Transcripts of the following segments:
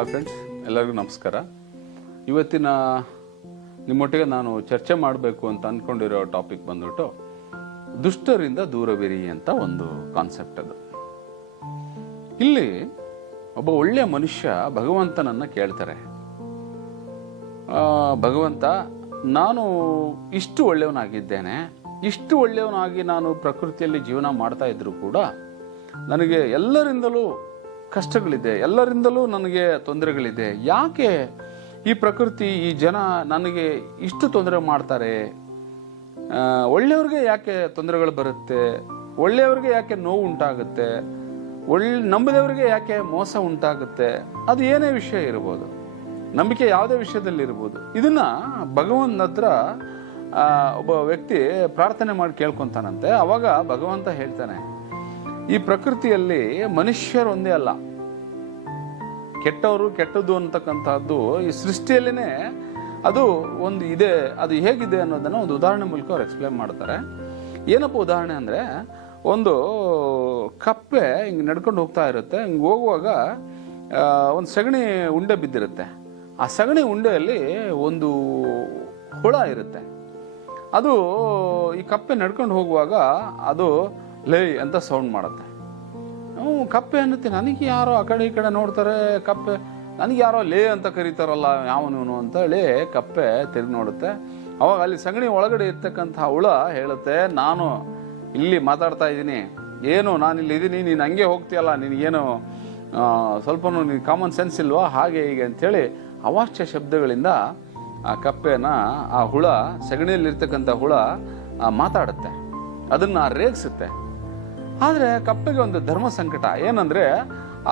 hi friends ಎಲ್ಲರಿಗೂ ನಮಸ್ಕಾರ ಇವತ್ತಿನ ನಿಮ್ಮೊಟ್ಟಿಗೆ ನಾನು ಚರ್ಚೆ ಮಾಡಬೇಕು ಅಂತ ಅಂದ್ಕೊಂಡಿರೋ ಟಾಪಿಕ್ ಬಂದ್ಬಿಟ್ಟು ದುಷ್ಟರಿಂದ ದೂರವಿರಿ ಅಂತ ಒಂದು ಕಾನ್ಸೆಪ್ಟ್ ಅದು ಇಲ್ಲಿ ಒಬ್ಬ ಒಳ್ಳೆಯ ಮನುಷ್ಯ ಭಗವಂತನನ್ನು ಕೇಳ್ತಾರೆ ಭಗವಂತ ನಾನು ಇಷ್ಟು ಒಳ್ಳೆಯವನಾಗಿದ್ದೇನೆ ಇಷ್ಟು ಒಳ್ಳೆಯವನಾಗಿ ನಾನು ಪ್ರಕೃತಿಯಲ್ಲಿ ಜೀವನ ಮಾಡ್ತಾ ಇದ್ರು ಕೂಡ ನನಗೆ ಎಲ್ಲರಿಂದಲೂ ಕಷ್ಟಗಳಿದೆ ಎಲ್ಲರಿಂದಲೂ ನನಗೆ ತೊಂದರೆಗಳಿದೆ ಯಾಕೆ ಈ ಪ್ರಕೃತಿ ಈ ಜನ ನನಗೆ ಇಷ್ಟು ತೊಂದರೆ ಮಾಡ್ತಾರೆ ಒಳ್ಳೆಯವ್ರಿಗೆ ಯಾಕೆ ತೊಂದರೆಗಳು ಬರುತ್ತೆ ಒಳ್ಳೆಯವ್ರಿಗೆ ಯಾಕೆ ನೋವು ಉಂಟಾಗುತ್ತೆ ಒಳ್ಳೆ ನಂಬದವ್ರಿಗೆ ಯಾಕೆ ಮೋಸ ಉಂಟಾಗುತ್ತೆ ಅದು ಏನೇ ವಿಷಯ ಇರ್ಬೋದು ನಂಬಿಕೆ ಯಾವುದೇ ವಿಷಯದಲ್ಲಿ ಇರ್ಬೋದು ಇದನ್ನ ಭಗವಂತ ಹತ್ರ ಒಬ್ಬ ವ್ಯಕ್ತಿ ಪ್ರಾರ್ಥನೆ ಮಾಡಿ ಕೇಳ್ಕೊತಾನಂತೆ ಅವಾಗ ಭಗವಂತ ಹೇಳ್ತಾನೆ ಈ ಪ್ರಕೃತಿಯಲ್ಲಿ ಮನುಷ್ಯರೊಂದೇ ಅಲ್ಲ ಕೆಟ್ಟವರು ಕೆಟ್ಟದ್ದು ಅಂತಕ್ಕಂತಹದ್ದು ಈ ಸೃಷ್ಟಿಯಲ್ಲಿನೇ ಅದು ಒಂದು ಇದೆ ಅದು ಹೇಗಿದೆ ಅನ್ನೋದನ್ನು ಒಂದು ಉದಾಹರಣೆ ಮೂಲಕ ಅವ್ರು ಎಕ್ಸ್ಪ್ಲೇನ್ ಮಾಡ್ತಾರೆ ಏನಪ್ಪ ಉದಾಹರಣೆ ಅಂದರೆ ಒಂದು ಕಪ್ಪೆ ಹಿಂಗೆ ನಡ್ಕೊಂಡು ಹೋಗ್ತಾ ಇರುತ್ತೆ ಹಿಂಗೆ ಹೋಗುವಾಗ ಒಂದು ಸಗಣಿ ಉಂಡೆ ಬಿದ್ದಿರುತ್ತೆ ಆ ಸಗಣಿ ಉಂಡೆಯಲ್ಲಿ ಒಂದು ಹುಳ ಇರುತ್ತೆ ಅದು ಈ ಕಪ್ಪೆ ನಡ್ಕೊಂಡು ಹೋಗುವಾಗ ಅದು ಲೇ ಅಂತ ಸೌಂಡ್ ಮಾಡುತ್ತೆ ಹ್ಞೂ ಕಪ್ಪೆ ಅನ್ನತ್ತೆ ನನಗೆ ಯಾರೋ ಆ ಕಡೆ ಈ ಕಡೆ ನೋಡ್ತಾರೆ ಕಪ್ಪೆ ನನಗೆ ಯಾರೋ ಲೇ ಅಂತ ಕರೀತಾರಲ್ಲ ಯಾವನೂನು ಅಂತ ಹೇಳಿ ಕಪ್ಪೆ ತಿರುಗಿ ನೋಡುತ್ತೆ ಅವಾಗ ಅಲ್ಲಿ ಸಗಣಿ ಒಳಗಡೆ ಇರ್ತಕ್ಕಂತಹ ಹುಳ ಹೇಳುತ್ತೆ ನಾನು ಇಲ್ಲಿ ಮಾತಾಡ್ತಾ ಇದ್ದೀನಿ ಏನು ಇಲ್ಲಿ ಇದ್ದೀನಿ ನೀನು ಹಂಗೆ ಹೋಗ್ತೀಯಲ್ಲ ನಿನಗೇನು ಸ್ವಲ್ಪ ನೀನು ಕಾಮನ್ ಸೆನ್ಸ್ ಇಲ್ವಾ ಹಾಗೆ ಹೀಗೆ ಅಂಥೇಳಿ ಅವಾಚ್ಯ ಶಬ್ದಗಳಿಂದ ಆ ಕಪ್ಪೆನ ಆ ಹುಳ ಸಗಣಿಯಲ್ಲಿರ್ತಕ್ಕಂಥ ಹುಳ ಮಾತಾಡುತ್ತೆ ಅದನ್ನು ರೇಗಿಸುತ್ತೆ ಆದರೆ ಕಪ್ಪೆಗೆ ಒಂದು ಧರ್ಮ ಸಂಕಟ ಏನಂದ್ರೆ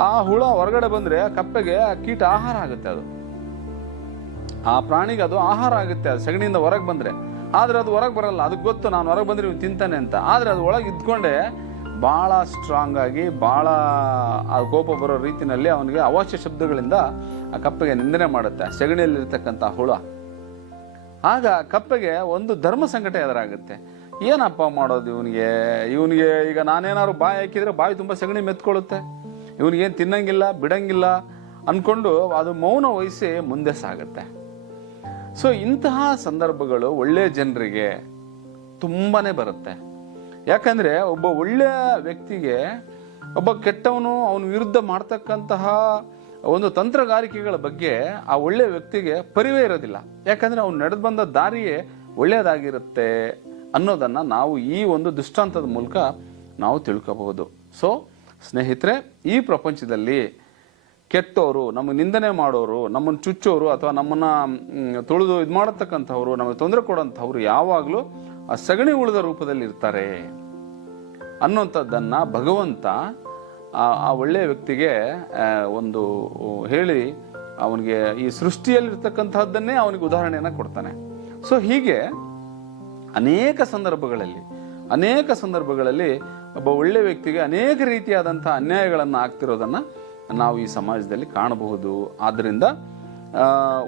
ಆ ಹುಳ ಹೊರಗಡೆ ಬಂದ್ರೆ ಕಪ್ಪೆಗೆ ಕೀಟ ಆಹಾರ ಆಗುತ್ತೆ ಅದು ಆ ಪ್ರಾಣಿಗೆ ಅದು ಆಹಾರ ಆಗುತ್ತೆ ಅದು ಸಗಣಿಯಿಂದ ಹೊರಗೆ ಬಂದ್ರೆ ಆದರೆ ಅದು ಹೊರಗೆ ಬರಲ್ಲ ಅದಕ್ಕೆ ಗೊತ್ತು ನಾನು ಹೊರಗೆ ಬಂದ್ರೆ ಇವ್ನು ತಿಂತಾನೆ ಅಂತ ಆದರೆ ಅದು ಒಳಗೆ ಇದ್ಕೊಂಡೆ ಬಹಳ ಸ್ಟ್ರಾಂಗ್ ಆಗಿ ಬಹಳ ಆ ಕೋಪ ಬರೋ ರೀತಿನಲ್ಲಿ ಅವನಿಗೆ ಅವಶ್ಯ ಶಬ್ದಗಳಿಂದ ಆ ಕಪ್ಪೆಗೆ ನಿಂದನೆ ಮಾಡುತ್ತೆ ಸಗಣಿಯಲ್ಲಿರ್ತಕ್ಕಂಥ ಹುಳ ಆಗ ಕಪ್ಪೆಗೆ ಒಂದು ಧರ್ಮ ಸಂಕಟ ಎದುರಾಗುತ್ತೆ ಏನಪ್ಪ ಮಾಡೋದು ಇವನಿಗೆ ಇವನಿಗೆ ಈಗ ನಾನೇನಾದ್ರು ಬಾಯಿ ಹಾಕಿದ್ರೆ ಬಾಯಿ ತುಂಬ ಸಗಣಿ ಮೆತ್ಕೊಳ್ಳುತ್ತೆ ಇವನಿಗೇನು ತಿನ್ನಂಗಿಲ್ಲ ಬಿಡಂಗಿಲ್ಲ ಅಂದ್ಕೊಂಡು ಅದು ಮೌನ ವಹಿಸಿ ಮುಂದೆ ಸಾಗುತ್ತೆ ಸೊ ಇಂತಹ ಸಂದರ್ಭಗಳು ಒಳ್ಳೆ ಜನರಿಗೆ ತುಂಬಾ ಬರುತ್ತೆ ಯಾಕಂದರೆ ಒಬ್ಬ ಒಳ್ಳೆಯ ವ್ಯಕ್ತಿಗೆ ಒಬ್ಬ ಕೆಟ್ಟವನು ಅವನ ವಿರುದ್ಧ ಮಾಡ್ತಕ್ಕಂತಹ ಒಂದು ತಂತ್ರಗಾರಿಕೆಗಳ ಬಗ್ಗೆ ಆ ಒಳ್ಳೆಯ ವ್ಯಕ್ತಿಗೆ ಪರಿವೇ ಇರೋದಿಲ್ಲ ಯಾಕಂದರೆ ಅವ್ನು ನಡೆದು ಬಂದ ದಾರಿಯೇ ಒಳ್ಳೆಯದಾಗಿರುತ್ತೆ ಅನ್ನೋದನ್ನು ನಾವು ಈ ಒಂದು ದೃಷ್ಟಾಂತದ ಮೂಲಕ ನಾವು ತಿಳ್ಕೋಬಹುದು ಸೊ ಸ್ನೇಹಿತರೆ ಈ ಪ್ರಪಂಚದಲ್ಲಿ ಕೆಟ್ಟವರು ನಮಗೆ ನಿಂದನೆ ಮಾಡೋರು ನಮ್ಮನ್ನು ಚುಚ್ಚೋರು ಅಥವಾ ನಮ್ಮನ್ನು ತುಳಿದು ಇದು ಮಾಡತಕ್ಕಂಥವ್ರು ನಮಗೆ ತೊಂದರೆ ಕೊಡೋಂಥವ್ರು ಯಾವಾಗಲೂ ಆ ಸಗಣಿ ಉಳಿದ ರೂಪದಲ್ಲಿ ಇರ್ತಾರೆ ಅನ್ನೋಂಥದ್ದನ್ನು ಭಗವಂತ ಆ ಒಳ್ಳೆಯ ವ್ಯಕ್ತಿಗೆ ಒಂದು ಹೇಳಿ ಅವನಿಗೆ ಈ ಸೃಷ್ಟಿಯಲ್ಲಿರ್ತಕ್ಕಂಥದ್ದನ್ನೇ ಅವನಿಗೆ ಉದಾಹರಣೆಯನ್ನು ಕೊಡ್ತಾನೆ ಸೊ ಹೀಗೆ ಅನೇಕ ಸಂದರ್ಭಗಳಲ್ಲಿ ಅನೇಕ ಸಂದರ್ಭಗಳಲ್ಲಿ ಒಬ್ಬ ಒಳ್ಳೆಯ ವ್ಯಕ್ತಿಗೆ ಅನೇಕ ರೀತಿಯಾದಂಥ ಅನ್ಯಾಯಗಳನ್ನು ಆಗ್ತಿರೋದನ್ನು ನಾವು ಈ ಸಮಾಜದಲ್ಲಿ ಕಾಣಬಹುದು ಆದ್ದರಿಂದ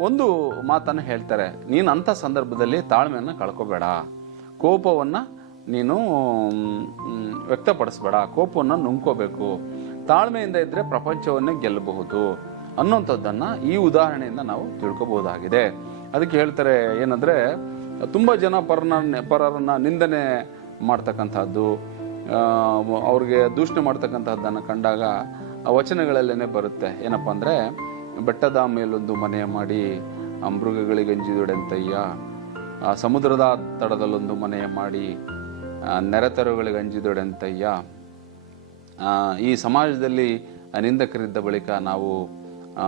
ಒಂದು ಮಾತನ್ನು ಹೇಳ್ತಾರೆ ನೀನು ಅಂಥ ಸಂದರ್ಭದಲ್ಲಿ ತಾಳ್ಮೆಯನ್ನು ಕಳ್ಕೊಬೇಡ ಕೋಪವನ್ನು ನೀನು ವ್ಯಕ್ತಪಡಿಸ್ಬೇಡ ಕೋಪವನ್ನು ನುಂಗ್ಕೋಬೇಕು ತಾಳ್ಮೆಯಿಂದ ಇದ್ದರೆ ಪ್ರಪಂಚವನ್ನೇ ಗೆಲ್ಲಬಹುದು ಅನ್ನೋಂಥದ್ದನ್ನು ಈ ಉದಾಹರಣೆಯಿಂದ ನಾವು ತಿಳ್ಕೊಬಹುದಾಗಿದೆ ಅದಕ್ಕೆ ಹೇಳ್ತಾರೆ ಏನಂದರೆ ತುಂಬ ಜನ ಪರನ ಪರರನ್ನ ನಿಂದನೆ ಮಾಡ್ತಕ್ಕಂಥದ್ದು ಅವ್ರಿಗೆ ದೂಷಣೆ ಮಾಡ್ತಕ್ಕಂಥದ್ದನ್ನು ಕಂಡಾಗ ವಚನಗಳಲ್ಲೇ ಬರುತ್ತೆ ಏನಪ್ಪ ಅಂದರೆ ಬೆಟ್ಟದ ಮೇಲೊಂದು ಮನೆ ಮಾಡಿ ಮೃಗಗಳಿಗೆ ಆ ಸಮುದ್ರದ ತಡದಲ್ಲೊಂದು ಮನೆ ಮಾಡಿ ನೆರೆತರುಗಳಿಗೆ ಅಂಜಿದುಡೆಂತಯ್ಯ ಈ ಸಮಾಜದಲ್ಲಿ ನಿಂದಕರಿದ್ದ ಬಳಿಕ ನಾವು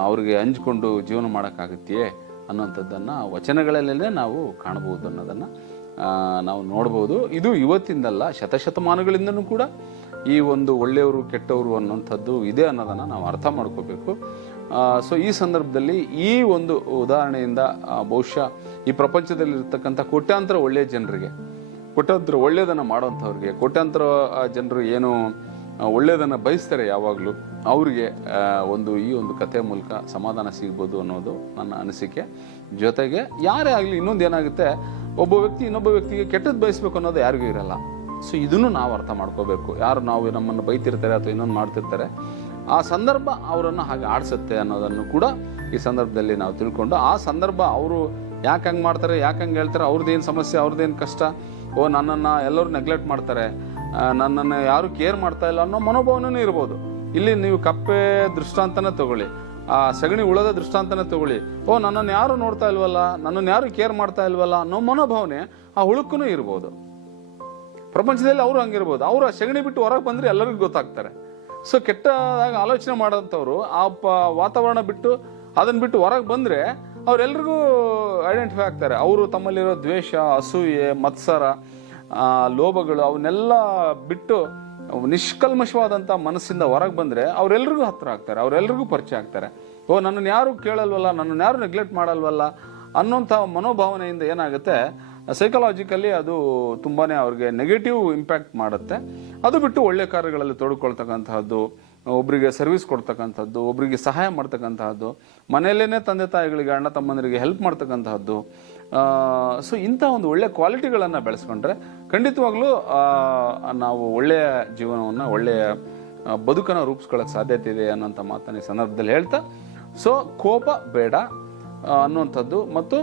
ಅವ್ರಿಗೆ ಹಂಚ್ಕೊಂಡು ಜೀವನ ಮಾಡೋಕ್ಕಾಗತ್ತೆಯೇ ಅನ್ನುವಂಥದ್ದನ್ನು ವಚನಗಳಲ್ಲೇ ನಾವು ಕಾಣಬಹುದು ಅನ್ನೋದನ್ನು ನಾವು ನೋಡ್ಬೋದು ಇದು ಇವತ್ತಿಂದಲ್ಲ ಶತಶತಮಾನಗಳಿಂದನೂ ಕೂಡ ಈ ಒಂದು ಒಳ್ಳೆಯವರು ಕೆಟ್ಟವರು ಅನ್ನೋಂಥದ್ದು ಇದೆ ಅನ್ನೋದನ್ನು ನಾವು ಅರ್ಥ ಮಾಡ್ಕೋಬೇಕು ಸೊ ಈ ಸಂದರ್ಭದಲ್ಲಿ ಈ ಒಂದು ಉದಾಹರಣೆಯಿಂದ ಬಹುಶಃ ಈ ಪ್ರಪಂಚದಲ್ಲಿ ಇರ್ತಕ್ಕಂಥ ಕೋಟ್ಯಾಂತರ ಒಳ್ಳೆಯ ಜನರಿಗೆ ಕೋಟ್ಯಾಂತರ ಒಳ್ಳೆಯದನ್ನು ಮಾಡುವಂಥವ್ರಿಗೆ ಕೋಟ್ಯಾಂತರ ಜನರು ಏನು ಒಳ್ಳೆಯದನ್ನು ಬಯಸ್ತಾರೆ ಯಾವಾಗಲೂ ಅವರಿಗೆ ಒಂದು ಈ ಒಂದು ಕಥೆ ಮೂಲಕ ಸಮಾಧಾನ ಸಿಗ್ಬೋದು ಅನ್ನೋದು ನನ್ನ ಅನಿಸಿಕೆ ಜೊತೆಗೆ ಯಾರೇ ಆಗಲಿ ಇನ್ನೊಂದು ಏನಾಗುತ್ತೆ ಒಬ್ಬ ವ್ಯಕ್ತಿ ಇನ್ನೊಬ್ಬ ವ್ಯಕ್ತಿಗೆ ಕೆಟ್ಟದ್ದು ಬಯಸ್ಬೇಕು ಅನ್ನೋದು ಯಾರಿಗೂ ಇರಲ್ಲ ಸೊ ಇದನ್ನು ನಾವು ಅರ್ಥ ಮಾಡ್ಕೋಬೇಕು ಯಾರು ನಾವು ನಮ್ಮನ್ನು ಬೈತಿರ್ತಾರೆ ಅಥವಾ ಇನ್ನೊಂದು ಮಾಡ್ತಿರ್ತಾರೆ ಆ ಸಂದರ್ಭ ಅವರನ್ನು ಹಾಗೆ ಆಡಿಸುತ್ತೆ ಅನ್ನೋದನ್ನು ಕೂಡ ಈ ಸಂದರ್ಭದಲ್ಲಿ ನಾವು ತಿಳ್ಕೊಂಡು ಆ ಸಂದರ್ಭ ಅವರು ಯಾಕೆ ಹಂಗೆ ಮಾಡ್ತಾರೆ ಯಾಕೆ ಹಂಗೆ ಹೇಳ್ತಾರೆ ಅವ್ರದ್ದೇನು ಸಮಸ್ಯೆ ಅವ್ರದ್ದೇನು ಕಷ್ಟ ಓ ನನ್ನನ್ನು ಎಲ್ಲರೂ ನೆಗ್ಲೆಕ್ಟ್ ಮಾಡ್ತಾರೆ ನನ್ನನ್ನು ಯಾರು ಕೇರ್ ಮಾಡ್ತಾ ಇಲ್ಲ ಅನ್ನೋ ಮನೋಭಾವನೂ ಇರ್ಬೋದು ಇಲ್ಲಿ ನೀವು ಕಪ್ಪೆ ದೃಷ್ಟಾಂತನ ತಗೊಳ್ಳಿ ಆ ಸಗಣಿ ಉಳದ ದೃಷ್ಟಾಂತನ ತಗೊಳ್ಳಿ ಓ ನನ್ನನ್ನು ಯಾರು ನೋಡ್ತಾ ಇಲ್ವಲ್ಲ ನನ್ನನ್ನು ಯಾರು ಕೇರ್ ಮಾಡ್ತಾ ಇಲ್ವಲ್ಲ ಅನ್ನೋ ಮನೋಭಾವನೆ ಆ ಹುಳುಕ್ಕೂ ಇರ್ಬೋದು ಪ್ರಪಂಚದಲ್ಲಿ ಅವರು ಹಂಗಿರ್ಬೋದು ಅವರು ಆ ಸಗಣಿ ಬಿಟ್ಟು ಹೊರಗೆ ಬಂದರೆ ಎಲ್ಲರಿಗೂ ಗೊತ್ತಾಗ್ತಾರೆ ಸೊ ಕೆಟ್ಟದಾಗ ಆಲೋಚನೆ ಮಾಡೋಂಥವ್ರು ಆ ವಾತಾವರಣ ಬಿಟ್ಟು ಅದನ್ನು ಬಿಟ್ಟು ಹೊರಗೆ ಬಂದರೆ ಅವರೆಲ್ರಿಗೂ ಐಡೆಂಟಿಫೈ ಆಗ್ತಾರೆ ಅವರು ತಮ್ಮಲ್ಲಿರೋ ದ್ವೇಷ ಅಸೂಯೆ ಮತ್ಸರ ಲೋಭಗಳು ಅವನ್ನೆಲ್ಲ ಬಿಟ್ಟು ನಿಷ್ಕಲ್ಮಶವಾದಂಥ ಮನಸ್ಸಿಂದ ಹೊರಗೆ ಬಂದರೆ ಅವರೆಲ್ಲರಿಗೂ ಹತ್ರ ಆಗ್ತಾರೆ ಅವರೆಲ್ಲರಿಗೂ ಪರಿಚಯ ಆಗ್ತಾರೆ ಓ ನನ್ನನ್ನು ಯಾರು ಕೇಳಲ್ವಲ್ಲ ನನ್ನನ್ನು ಯಾರು ನೆಗ್ಲೆಕ್ಟ್ ಮಾಡಲ್ವಲ್ಲ ಅನ್ನೋಂಥ ಮನೋಭಾವನೆಯಿಂದ ಏನಾಗುತ್ತೆ ಸೈಕಲಾಜಿಕಲಿ ಅದು ತುಂಬಾ ಅವ್ರಿಗೆ ನೆಗೆಟಿವ್ ಇಂಪ್ಯಾಕ್ಟ್ ಮಾಡುತ್ತೆ ಅದು ಬಿಟ್ಟು ಒಳ್ಳೆ ಕಾರ್ಯಗಳಲ್ಲಿ ತೊಡ್ಕೊಳ್ತಕ್ಕಂಥದ್ದು ಒಬ್ಬರಿಗೆ ಸರ್ವಿಸ್ ಕೊಡ್ತಕ್ಕಂಥದ್ದು ಒಬ್ಬರಿಗೆ ಸಹಾಯ ಮಾಡ್ತಕ್ಕಂಥದ್ದು ಮನೆಯಲ್ಲೇ ತಂದೆ ತಾಯಿಗಳಿಗೆ ಅಣ್ಣ ತಮ್ಮಂದರಿಗೆ ಹೆಲ್ಪ್ ಮಾಡ್ತಕ್ಕಂಥದ್ದು ಸೊ ಇಂಥ ಒಂದು ಒಳ್ಳೆ ಕ್ವಾಲಿಟಿಗಳನ್ನು ಬೆಳೆಸ್ಕೊಂಡ್ರೆ ಖಂಡಿತವಾಗ್ಲೂ ನಾವು ಒಳ್ಳೆಯ ಜೀವನವನ್ನು ಒಳ್ಳೆಯ ಬದುಕನ್ನು ರೂಪಿಸ್ಕೊಳ್ಳೋಕೆ ಸಾಧ್ಯತೆ ಇದೆ ಅನ್ನೋಂಥ ಮಾತನ್ನ ಈ ಸಂದರ್ಭದಲ್ಲಿ ಹೇಳ್ತಾ ಸೊ ಕೋಪ ಬೇಡ ಅನ್ನುವಂಥದ್ದು ಮತ್ತು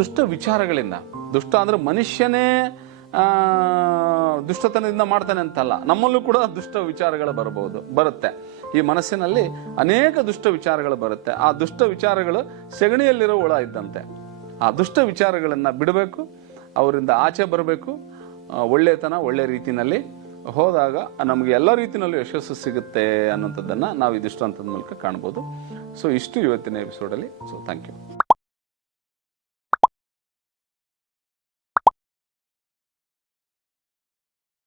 ದುಷ್ಟ ವಿಚಾರಗಳಿಂದ ದುಷ್ಟ ಅಂದರೆ ಮನುಷ್ಯನೇ ದುಷ್ಟತನದಿಂದ ಮಾಡ್ತಾನೆ ಅಂತಲ್ಲ ನಮ್ಮಲ್ಲೂ ಕೂಡ ದುಷ್ಟ ವಿಚಾರಗಳು ಬರಬಹುದು ಬರುತ್ತೆ ಈ ಮನಸ್ಸಿನಲ್ಲಿ ಅನೇಕ ದುಷ್ಟ ವಿಚಾರಗಳು ಬರುತ್ತೆ ಆ ದುಷ್ಟ ವಿಚಾರಗಳು ಸೆಗಣಿಯಲ್ಲಿರೋ ಒಳ ಇದ್ದಂತೆ ಆ ದುಷ್ಟ ವಿಚಾರಗಳನ್ನು ಬಿಡಬೇಕು ಅವರಿಂದ ಆಚೆ ಬರಬೇಕು ಒಳ್ಳೆತನ ಒಳ್ಳೆ ರೀತಿಯಲ್ಲಿ ಹೋದಾಗ ನಮಗೆ ಎಲ್ಲ ರೀತಿಯಲ್ಲೂ ಯಶಸ್ಸು ಸಿಗುತ್ತೆ ಅನ್ನೋಂಥದ್ದನ್ನು ನಾವು ಇದಿಷ್ಟು ಅಂತದ ಮೂಲಕ ಕಾಣ್ಬೋದು ಸೊ ಇಷ್ಟು ಇವತ್ತಿನ ಎಪಿಸೋಡಲ್ಲಿ ಸೊ ಥ್ಯಾಂಕ್ ಯು